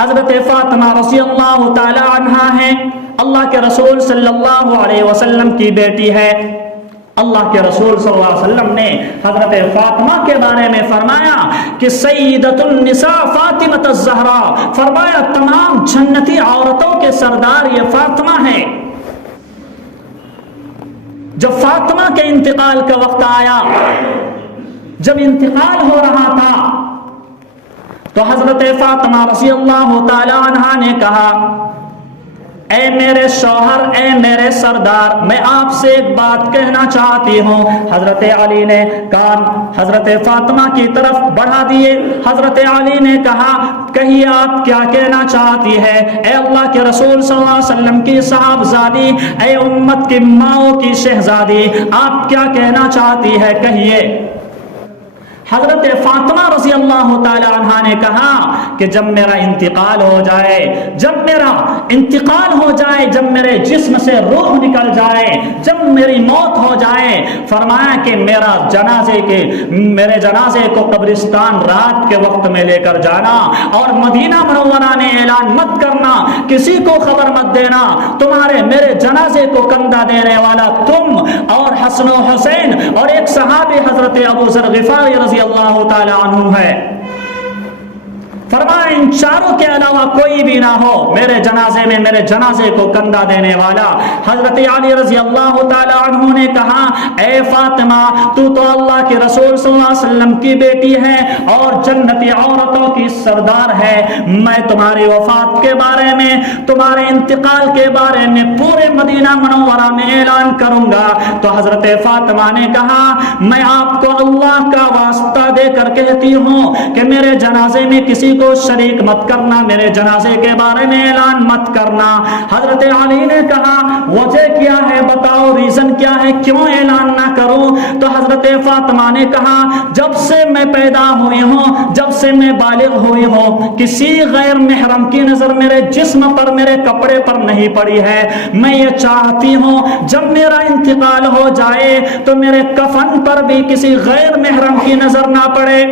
حضرت فاطمہ رضی اللہ تعالی عنہا ہیں، اللہ کے رسول صلی اللہ علیہ وسلم کی بیٹی ہے۔ اللہ کے رسول صلی اللہ علیہ وسلم نے حضرت فاطمہ کے بارے میں فرمایا کہ سیدۃ النساء فاطمہ الزہرا، فرمایا تمام جنتی عورتوں کے سردار یہ فاطمہ ہے۔ جب فاطمہ کے انتقال کا وقت آیا، جب انتقال ہو رہا تھا، تو حضرت فاطمہ رضی اللہ تعالی عنہا نے کہا اے میرے شوہر، اے میرے سردار، میں آپ سے ایک بات کہنا چاہتی ہوں۔ حضرت علی نے کان حضرت فاطمہ کی طرف بڑھا دیے۔ حضرت علی نے کہا کہیے آپ کیا کہنا چاہتی ہے؟ اے اللہ کے رسول صلی اللہ علیہ وسلم کی صاحبزادی، اے امت کی ماؤں کی شہزادی، آپ کیا کہنا چاہتی ہے، کہیے۔ حضرت فاطمہ رضی اللہ تعالی عنہ نے کہا کہ جب میرا انتقال ہو جائے، جب میرا انتقال ہو جائے، جب میرے جسم سے روح نکل جائے، جب میری موت ہو جائے، فرمایا کہ میرے جنازے کو قبرستان رات کے وقت میں لے کر جانا، اور مدینہ منورہ میں اعلان مت کرنا، کسی کو خبر مت دینا، میرے جنازے کو کندھا دینے والا تم اور حسن و حسین اور ایک صحابی حضرت ابو ذر غفاری رضی اللہ تعالی عنہ ہے۔ فرمایا ان چاروں کے علاوہ کوئی بھی نہ ہو میرے جنازے میں، میرے جنازے کو کندھا دینے والا۔ حضرت علی رضی اللہ تعالی عنہ نے کہا اے فاطمہ، تو اللہ کے رسول صلی اللہ علیہ وسلم کی بیٹی ہے اور جنتی عورتوں کی سردار ہے، میں تمہاری وفات کے بارے میں، تمہارے انتقال کے بارے میں پورے مدینہ منورہ میں اعلان کروں گا۔ تو حضرت فاطمہ نے کہا میں آپ کو اللہ کا واسطہ دے کر کہتی ہوں کہ میرے جنازے میں کسی کو شریک مت کرنا، میرے جنازے کے بارے میں اعلان مت کرنا۔ حضرت علی نے کہا وجہ کیا ہے، بتاؤ ریزن کیا ہے، کیوں اعلان نہ کروں؟ تو حضرت فاطمہ نے کہا جب سے میں پیدا ہوئی ہوں، جب سے میں بالغ ہوئی ہوں، کسی غیر محرم کی نظر میرے جسم پر، میرے کپڑے پر نہیں پڑی ہے۔ میں یہ چاہتی ہوں جب میرا انتقال ہو جائے تو میرے کفن پر بھی کسی غیر محرم کی نظر نہ پڑے۔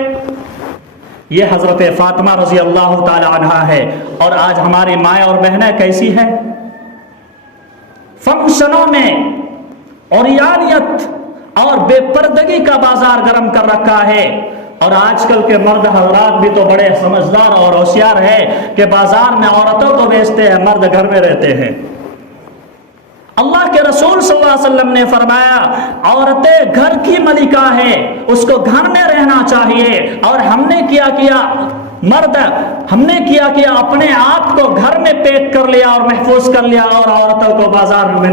یہ حضرت فاطمہ رضی اللہ تعالی عنہ ہے۔ اور آج ہماری مائیں اور بہنیں کیسی ہے؟ فنکشنوں میں عریانیت اور بے پردگی کا بازار گرم کر رکھا ہے۔ اور آج کل کے مرد حضرات بھی تو بڑے سمجھدار اور ہوشیار ہے کہ بازار میں عورتوں کو بیچتے ہیں، مرد گھر میں رہتے ہیں۔ اللہ کے رسول صلی اللہ علیہ وسلم نے فرمایا عورتیں گھر کی ملکہ ہے، اس کو گھر میں رہنا چاہیے، اور ہم نے کیا مرد ہم نے کیا اپنے آپ کو گھر میں پیک کر لیا اور محفوظ کر لیا، اور عورتوں کو بازار میں